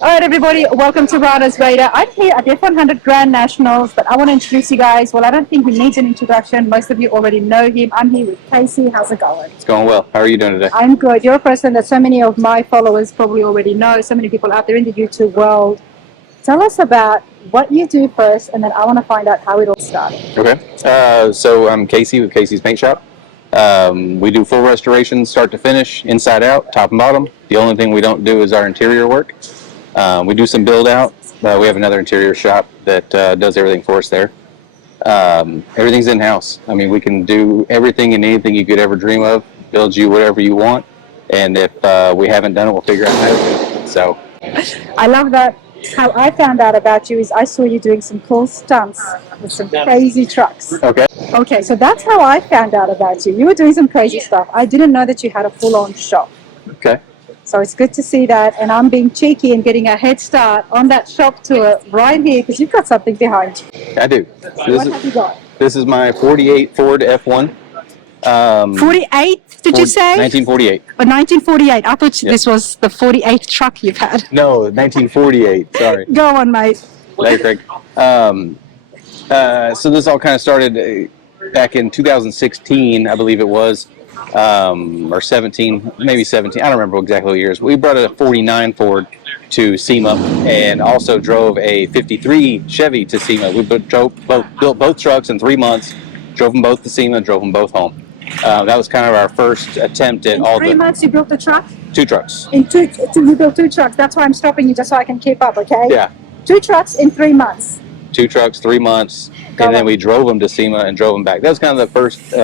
All right, everybody, welcome to Rada's Radar. I'm here at the F100 Grand Nationals, but I want to introduce you guys. Well, I don't think he needs an introduction. Most of you already know him. I'm here with Casey. How's it going? It's going well. How are you doing today? I'm good. You're a person that so many of my followers probably already know, so many people out there in the YouTube world. Tell us about what you do first, and then I want to find out how it all started. Okay. So I'm Casey with Casey's Paint Shop. We do full restoration, start to finish, inside out, top and bottom. The only thing we don't do is our interior work. We do some build out. We have another interior shop that does everything for us there. Everything's in-house. I mean, we can do everything and anything you could ever dream of, build you whatever you want. And if we haven't done it, we'll figure out how to do it. So I love that. How I found out about you is I saw you doing some cool stunts with some crazy trucks. Okay, so that's how I found out about you. You were doing some crazy stuff. I didn't know that you had a full-on shop. Okay. So it's good to see that, and I'm being cheeky and getting a head start on that shop tour right here because you've got something behind you. I do. What have you got? This is my 48 Ford F1. 48, did you say? 1948. Or 1948. I thought this was the 48th truck you've had. No, 1948. Sorry. Go on, mate. Hey, Craig. So this all kind of started back in 2016, I believe it was, or 17, maybe 17. I don't remember exactly what years. We brought a 49 Ford to SEMA and also drove a 53 Chevy to SEMA. We built both trucks in 3 months, drove them both to SEMA, drove them both home. That was kind of our first attempt at all the... In 3 months you built the truck? 2 trucks. You built 2 trucks. That's why I'm stopping you, just so I can keep up, okay? Yeah. 2 trucks in 3 months. 2 trucks, 3 months, and then we drove them to SEMA and drove them back. That was kind of the first,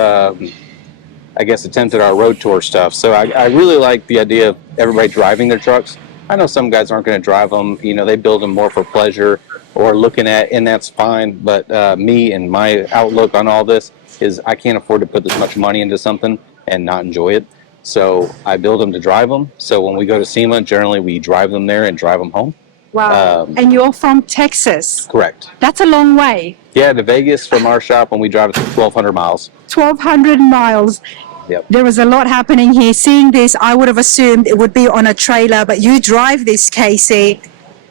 I guess, attempt at our road tour stuff. So I really like the idea of everybody driving their trucks. I know some guys aren't going to drive them. You know, they build them more for pleasure or looking at, and that's fine. But me and my outlook on all this is I can't afford to put this much money into something and not enjoy it. So I build them to drive them. So when we go to SEMA, generally we drive them there and drive them home. Wow. And you're from Texas? Correct. That's a long way. Yeah, to Vegas from our shop, when we drive it, 1,200 miles. 1,200 miles. Yep. There was a lot happening here. Seeing this, I would have assumed it would be on a trailer, but you drive this, Casey.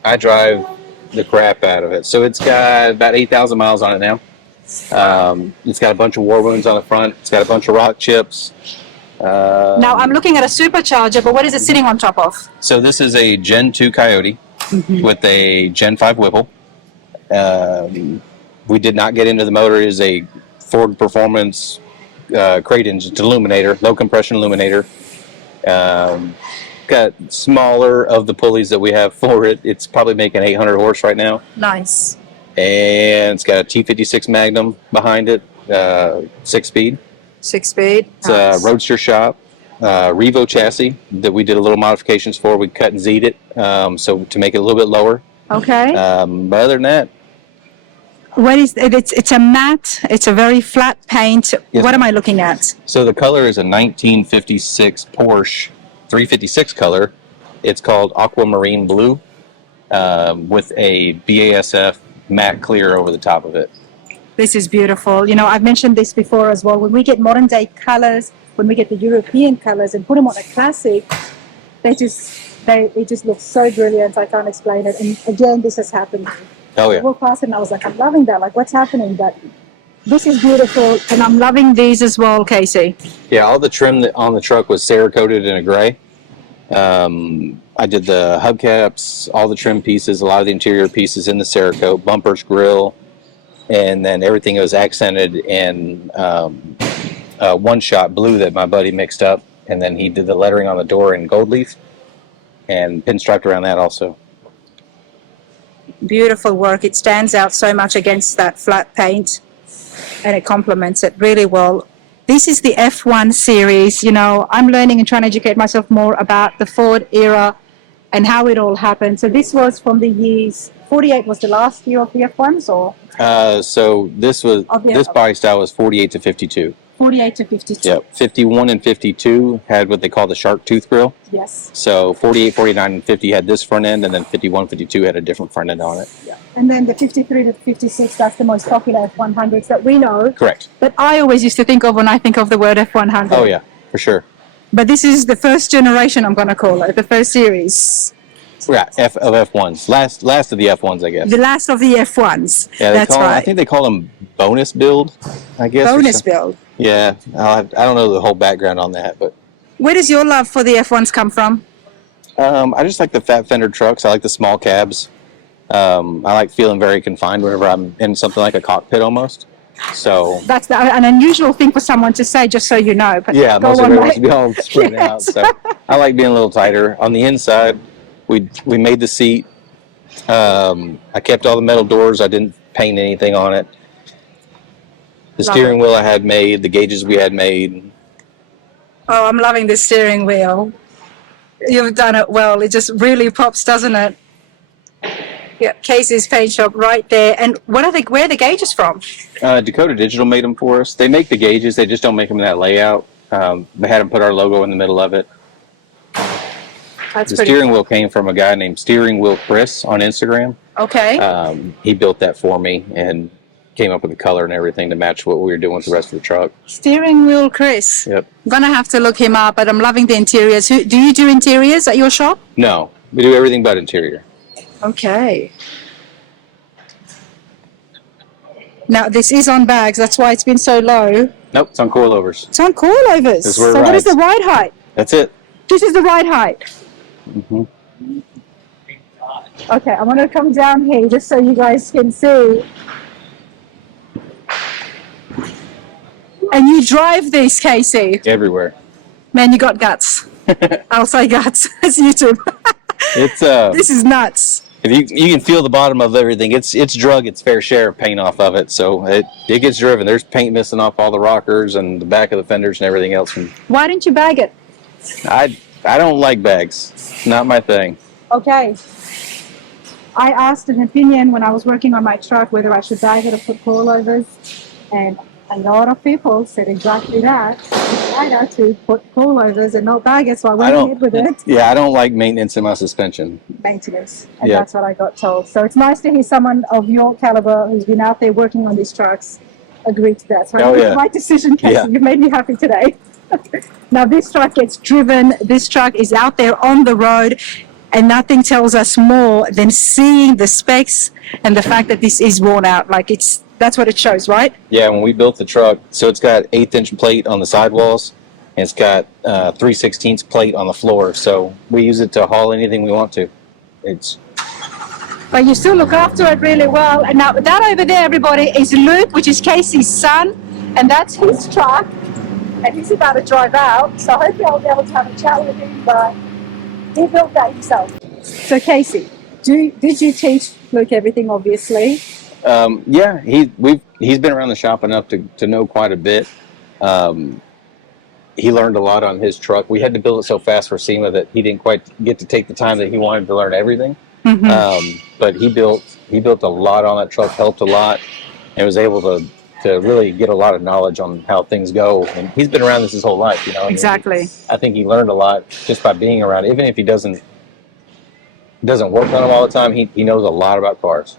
I drive the crap out of it. So it's got about 8,000 miles on it now. It's got a bunch of war wounds on the front. It's got a bunch of rock chips. Now I'm looking at a supercharger, but what is it sitting on top of? So this is a Gen 2 Coyote with a Gen 5 Whipple. We did not get into the motor. It is a Ford Performance crate engine illuminator, low compression illuminator. Got smaller of the pulleys that we have for it. It's probably making 800 horse right now. Nice. And it's got a T56 Magnum behind it, 6-speed. 6-speed. It's a Roadster shop, Revo chassis that we did a little modifications for. We cut and Z'd it, so to make it a little bit lower. Okay. But other than that, what is it? It's a matte. It's a very flat paint. Yes, what am I looking at? So the color is a 1956 Porsche 356 color. It's called Aquamarine Blue with a BASF matte clear over the top of it. This is beautiful. You know, I've mentioned this before as well. When we get modern day colors, when we get the European colors and put them on a classic, it just looks so brilliant. I can't explain it. And again, this has happened. Oh yeah. I walked past and I was like, I'm loving that. Like, what's happening? But this is beautiful, and I'm loving these as well, Casey. Yeah, all the trim on the truck was Cerakoted in a gray. I did the hubcaps, all the trim pieces, a lot of the interior pieces in the Cerakote, bumpers, grill, and then everything was accented in one-shot blue that my buddy mixed up, and then he did the lettering on the door in gold leaf and pinstriped around that also. Beautiful work. It stands out so much against that flat paint, and it complements it really well. This is the F1 series. You know, I'm learning and trying to educate myself more about the Ford era and how it all happened. So this was from the years, 48 was the last year of the F1s, or? So this body style was 48 to 52. 48 to 52. Yep. 51 and 52 had what they call the shark tooth grill. Yes. So 48, 49, and 50 had this front end, and then 51, 52 had a different front end on it. Yeah. And then the 53 to 56, that's the most popular F100s that we know. Correct. But I always used to think of when I think of the word F100. Oh, yeah, for sure. But this is the first generation, I'm going to call it, the first series. Yeah, F1s. Last of the F1s, I guess. The last of the F1s. Yeah, That's right. I think they call them bonus build, I guess. Bonus build. Yeah, I don't know the whole background on that, but Where does your love for the F1s come from? I just like the fat fender trucks. I like the small cabs. I like feeling very confined whenever I'm in something like a cockpit almost. So That's an unusual thing for someone to say, just so you know. But yeah, go most on, everybody wants to mate. be all spread Yes. out. So I like being a little tighter. On the inside, we made the seat. I kept all the metal doors. I didn't paint anything on it. The Love steering it. wheel I had made, the gauges we had made. Oh, I'm loving the steering wheel. You've done it well. It just really pops, doesn't it? Yeah, Casey's paint shop right there. And where are the gauges from? Dakota Digital made them for us. They make the gauges. They just don't make them in that layout. They had them put our logo in the middle of it. That's The pretty steering cool. wheel came from a guy named Steering Wheel Chris on Instagram. Okay. He built that for me and came up with the color and everything to match what we were doing with the rest of the truck. Steering wheel Chris. Yep. I'm going to have to look him up, but I'm loving the interiors. Do you do interiors at your shop? No, we do everything but interior. Okay. Now, this is on bags. That's why it's been so low. Nope, it's on coilovers. It's on coilovers. This is where it So what is rides. the ride height? That's it. This is the ride height. Mm-hmm. Okay, I'm going to come down here just so you guys can see. And you drive this, Casey. Everywhere. Man, you got guts. I'll say guts. It's YouTube. It's This is nuts. if you can feel the bottom of everything. It's drug its fair share of paint off of it, so it gets driven. There's paint missing off all the rockers and the back of the fenders and everything else. And Why didn't you bag it? I don't like bags. Not my thing. Okay. I asked an opinion when I was working on my truck whether I should bag it or put coilovers, and a lot of people said exactly that. I had to put coilovers and not bag it, so I went ahead with it. Yeah, I don't like maintenance in my suspension. Maintenance, and Yeah. that's what I got told. So it's nice to hear someone of your caliber who's been out there working on these trucks agree to that. So I made the right decision, Casey. Yeah. You've made me happy today. Now this truck gets driven. This truck is out there on the road, and nothing tells us more than seeing the specs and the fact that this is worn out. Like that's what it shows, right? Yeah, when we built the truck, so it's got 1/8" plate on the sidewalls, and it's got 3/16 plate on the floor. So we use it to haul anything we want to. But you still look after it really well. And now that over there, everybody, is Luke, which is Casey's son, and that's his truck. And he's about to drive out, so hopefully I'll be able to have a chat with him, but he built that himself. So Casey, did you teach Luke everything, obviously? Yeah, he's been around the shop enough to know quite a bit. He learned a lot on his truck. We had to build it so fast for SEMA that he didn't quite get to take the time that he wanted to learn everything. Mm-hmm. But he built a lot on that truck, helped a lot, and was able to really get a lot of knowledge on how things go. And he's been around this his whole life, you know. Exactly. I think he learned a lot just by being around. Even if he doesn't work on them all the time, he knows a lot about cars.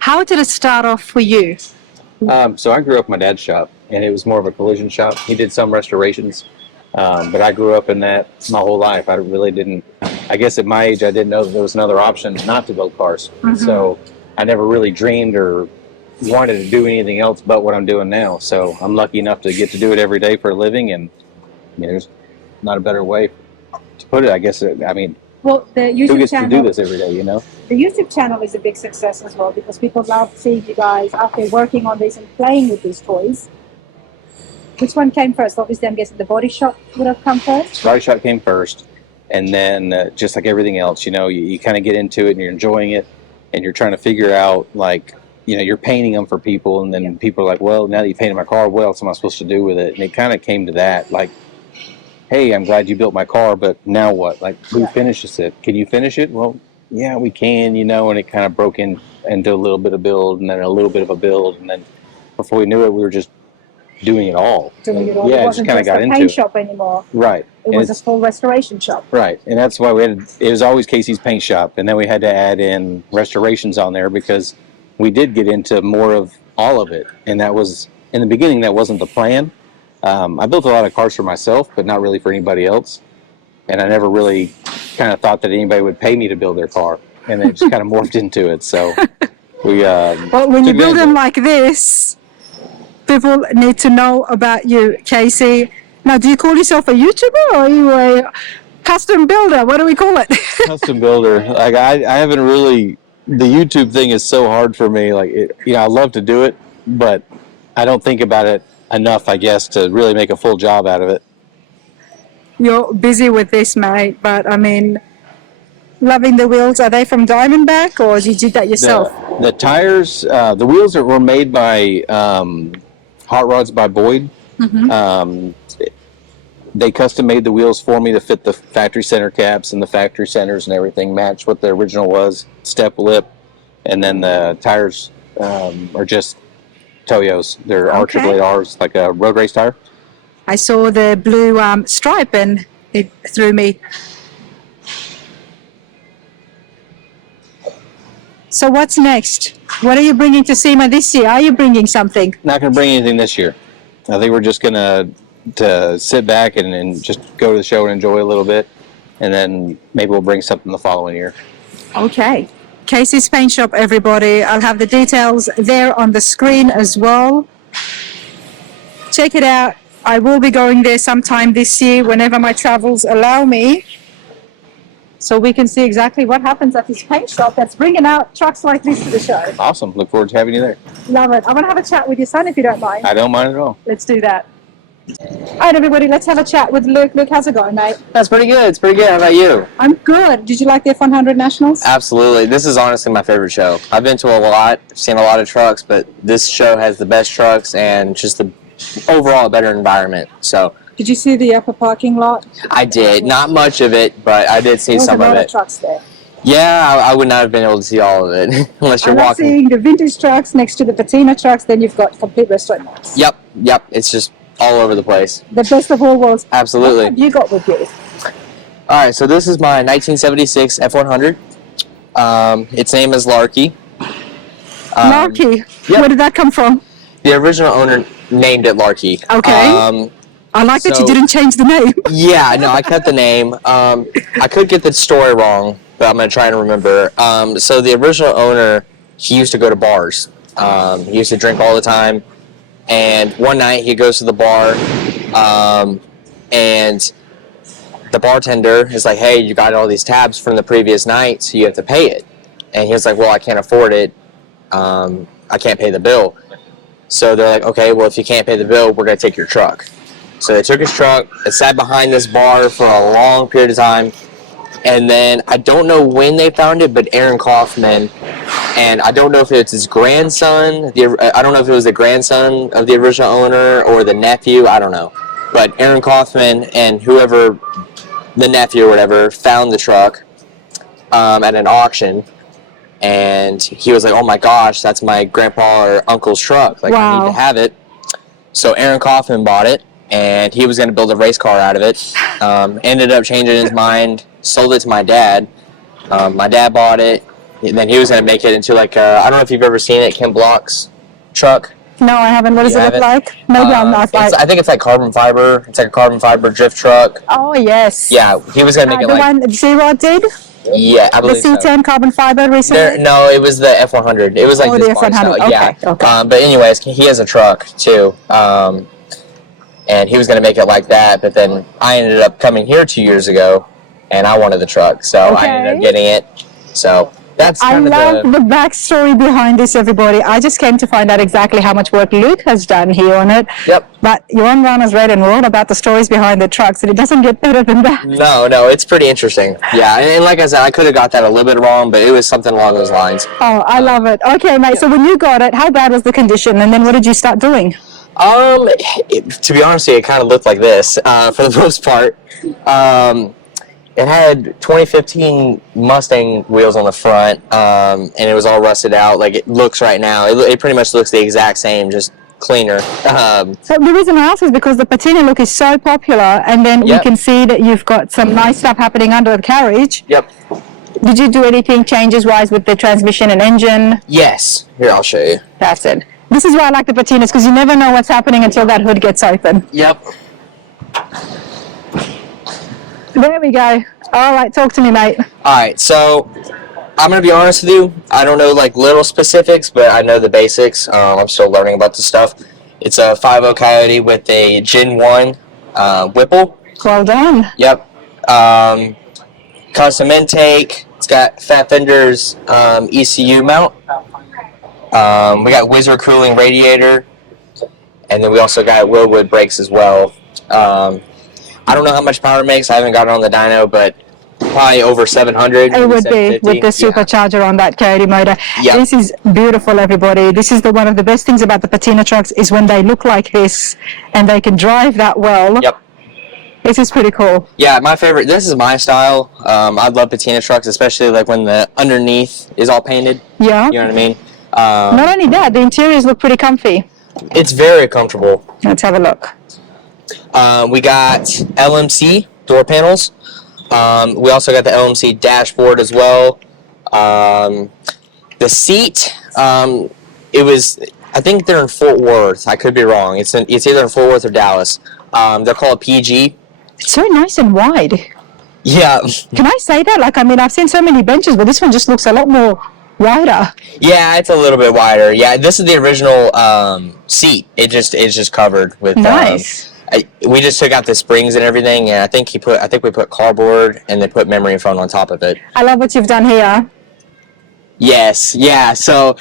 How did it start off for you? So I grew up in my dad's shop, and it was more of a collision shop. He did some restorations, but I grew up in that my whole life. I really didn't. I guess at my age, I didn't know that there was another option not to build cars. Mm-hmm. So I never really dreamed or wanted to do anything else but what I'm doing now. So I'm lucky enough to get to do it every day for a living, and I mean, there's not a better way to put it. I guess. I mean, Well, the YouTube who gets channel, to do this every day, you know? The YouTube channel is a big success as well because people love seeing you guys out there working on this and playing with these toys. Which one came first? Obviously, I'm guessing the body shop would have come first. Body shop came first, and then just like everything else, you know, you kind of get into it and you're enjoying it, and you're trying to figure out, like, you know, you're painting them for people, and then people are like, well, now that you painted my car, what else am I supposed to do with it? And it kind of came to that, like, hey, I'm glad you built my car, but now what? Like, who finishes it? Can you finish it? Well, yeah, we can, you know, and it kind of broke into a little bit of build, and then a little bit of a build, and then before we knew it, we were just doing it all. Doing it all. Yeah, It it just wasn't kind of just got a into paint it. shop anymore. Right. It was a full restoration shop. Right, and that's why it was always Casey's Paint Shop, and then we had to add in restorations on there because we did get into more of all of it, and that was, in the beginning, that wasn't the plan. I built a lot of cars for myself, but not really for anybody else. and I never really kind of thought that anybody would pay me to build their car, and it just kind of morphed into it. So we well, when you build them like this, people need to know about you, Casey. Now, do you call yourself a YouTuber or are you a custom builder? What do we call it? Custom builder. Like I haven't really. The YouTube thing is so hard for me. Like I love to do it, but I don't think about it enough, I guess, to really make a full job out of it. You're busy with this, mate, but I mean, loving the wheels. Are they from Diamondback or did you do that yourself? The tires, the wheels were made by Hot Rods by Boyd. Mm-hmm. They custom made the wheels for me to fit the factory center caps, and the factory centers and everything match what the original was, step lip, and then the tires are just Toyos. They're R-Triple-A Rs, like a road race tire. I saw the blue stripe and it threw me. So what's next? What are you bringing to SEMA this year? Are you bringing something? Not going to bring anything this year. I think we're just going to sit back and just go to the show and enjoy a little bit, and then maybe we'll bring something the following year. Okay. Casey's Paint Shop, everybody. I'll have the details there on the screen as well. Check it out. I will be going there sometime this year whenever my travels allow me, so we can see exactly what happens at this paint shop that's bringing out trucks like this to the show. Awesome. Look forward to having you there. Love it. I want to have a chat with your son if you don't mind. I don't mind at all. Let's do that. All right, everybody, let's have a chat with Luke. Luke, how's it going, mate? That's pretty good. It's pretty good. How about you? I'm good. Did you like the F100 Nationals? Absolutely. This is honestly my favorite show. I've been to a lot, seen a lot of trucks, but this show has the best trucks and just the overall better environment. So Did you see the upper parking lot? I did. Not much of it, but I did see some of There's a lot it. of trucks there. Yeah, I would not have been able to see all of it unless you're I love walking. seeing the vintage trucks next to the patina trucks, then you've got complete restaurant marks. Yep. It's just all over the place. The best of all worlds. Absolutely. What have you got with you? All right, so this is my 1976 F100. Its name is Larky. Larky. Yep. Where did that come from? The original owner named it Larky. Okay. I like that you didn't change the name. Yeah, no, I kept the name. I could get the story wrong, but I'm going to try and remember. So the original owner, he used to go to bars. He used to drink all the time. And one night he goes to the bar, and the bartender is like, hey, you got all these tabs from the previous night, so you have to pay it. And he was like, well, I can't afford it. I can't pay the bill. So they're like, okay, well, if you can't pay the bill, we're going to take your truck. So they took his truck. It sat behind this bar for a long period of time. And then I don't know when they found it, but Aaron Kaufman, and I don't know if it's his grandson. I don't know if it was the grandson of the original owner or the nephew. I don't know. But Aaron Kaufman and whoever, the nephew or whatever, found the truck at an auction. And he was like, oh my gosh, that's my grandpa or uncle's truck. Like, Wow. I need to have it. So Aaron Kaufman bought it, and he was going to build a race car out of it. Ended up changing his mind, sold it to my dad. My dad bought it, and then he was going to make it into like I don't know if you've ever seen it, Kim Block's truck. No, I haven't. What does You it look haven't? like? Maybe I'm not. I think it's like carbon fiber. It's like a carbon fiber drift truck. Oh, yes. Yeah, he was going to make it The like... one Shelby Rd did? Yeah, I The believe so. C10 carbon fiber recently? No, it was the F100. It was like Oh, this the body F100. style. Yeah. Okay. But anyways, he has a truck too, and he was going to make it like that. But then I ended up coming here 2 years ago, and I wanted the truck, so I ended up getting it. So that's I kind of love the backstory behind this, everybody. I just came to find out exactly how much work Luke has done here on it. Yep. But you're on Runners Red and we're all about the stories behind the trucks, and it doesn't get better than that. No, it's pretty interesting. Yeah, and like I said, I could have got that a little bit wrong, but it was something along those lines. Oh, I love it. Okay, mate. So when you got it, how bad was the condition, and then what did you start doing? To be honest with you, it kind of looked like this for the most part. It had 2015 Mustang wheels on the front, and it was all rusted out like it looks right now. It pretty much looks the exact same, just cleaner. So the reason I ask is because the patina look is so popular, and then we can see that you've got some nice stuff happening under the carriage. Yep. Did you do anything changes-wise with the transmission and engine? Yes. Here, I'll show you. That's it. This is why I like the patinas, because you never know what's happening until that hood gets open. Yep. There we go. All right, talk to me, mate. All right, so I'm gonna be honest with you. I don't know like little specifics, but I know the basics. I'm still learning about the stuff. It's a 5.0 Coyote with a Gen 1 Whipple. Well done. Yep. Custom intake. It's got Fat Fender's ECU mount. We got Wizard cooling radiator, and then we also got Willwood brakes as well. I don't know how much power it makes. I haven't got it on the dyno, but probably over 700. It would be with the supercharger on that Coyote motor. Yep. This is beautiful, everybody. This is one of the best things about the patina trucks is when they look like this and they can drive that well. Yep. This is pretty cool. Yeah, my favorite. This is my style. I love patina trucks, especially like when the underneath is all painted. Yeah. You know what I mean? Not only that, the interiors look pretty comfy. It's very comfortable. Let's have a look. We got LMC door panels. We also got the LMC dashboard as well. The seat, it was, I think they're in Fort Worth. I could be wrong. It's either in Fort Worth or Dallas. They're called PG. It's so nice and wide. Yeah. Can I say that? Like, I mean, I've seen so many benches, but this one just looks a lot more wider. Yeah, it's a little bit wider. Yeah, this is the original seat. It's just covered with. Nice. We just took out the springs and everything, and I think we put cardboard and they put memory foam on top of it. I love what you've done here. Yes, yeah. So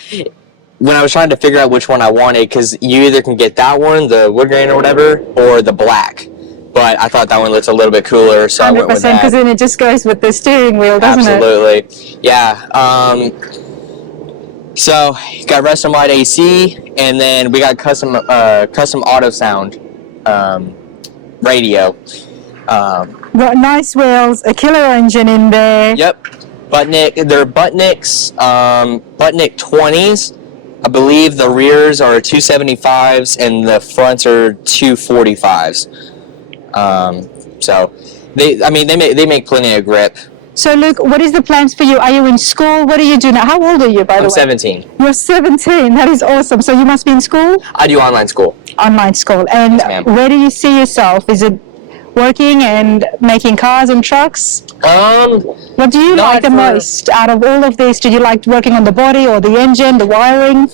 when I was trying to figure out which one I wanted, because you either can get that one, the wood grain or whatever, or the black. But I thought that one looked a little bit cooler, so I went with that. 100%, because then it just goes with the steering wheel, doesn't it? Absolutely, yeah. So got Reston Wide AC, and then we got custom auto sound radio. Got nice wheels, a killer engine in there. Yep, they're Butnicks, Butnick 20s. I believe the rears are 275s and the fronts are 245s. So they make plenty of grip. So Luke, what is the plans for you? Are you in school? What do you do now? How old are you, by the way? I'm 17. You're 17. That is awesome. So you must be in school? I do online school. Online school. And Yes, ma'am. where do you see yourself? Is it working and making cars and trucks? What do you like the most out of all of this? Do you like working on the body or the engine, the wiring?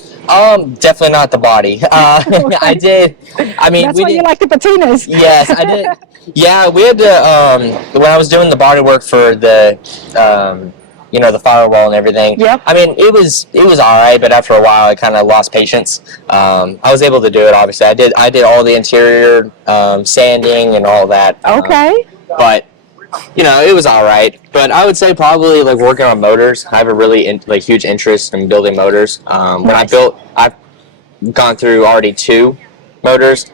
Definitely not the body. I did. I mean, That's why you like the patinas. Yes, I did. Yeah, we had to, when I was doing the body work for the, the firewall and everything. Yep. I mean, it was all right, but after a while, I kind of lost patience. I was able to do it, obviously. I did all the interior sanding and all that. Okay. But, it was all right. But I would say probably, like, working on motors. I have a really, huge interest in building motors. Nice. I've gone through already 2 motors.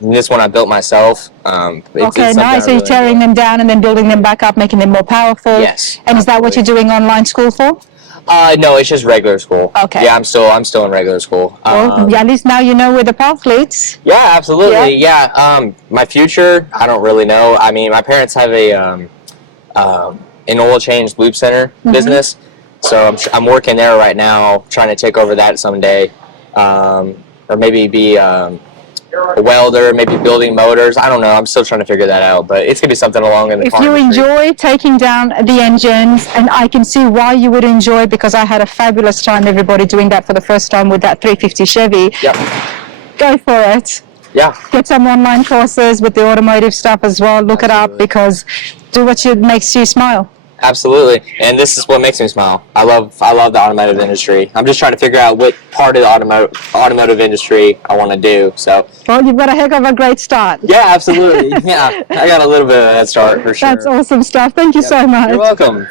This one I built myself. Okay, nice. So you're tearing them down and then building them back up, making them more powerful. Yes. And is that what you're doing online school for? No, it's just regular school. Okay. Yeah, I'm still in regular school. Well, yeah, at least now you know where the path leads. Yeah, absolutely. Yeah. My future, I don't really know. I mean, my parents have an oil change lube center business, so I'm working there right now, trying to take over that someday, or maybe be a welder, maybe building motors. I don't know. I'm still trying to figure that out, but it's gonna be something along in the If car you industry. enjoy taking down the engines, and I can see why you would enjoy, because I had a fabulous time, everybody, doing that for the first time with that 350 Chevy. Yep. Go for it. Yeah. Get some online courses with the automotive stuff as well. Look it up, because do what makes you smile. Absolutely, and this is what makes me smile. I love the automotive industry. I'm just trying to figure out what part of the automotive industry I want to do. So, Well, you've got a heck of a great start. yeah, absolutely. Yeah, I got a little bit of that start for sure. That's awesome stuff. Thank you so much. You're welcome.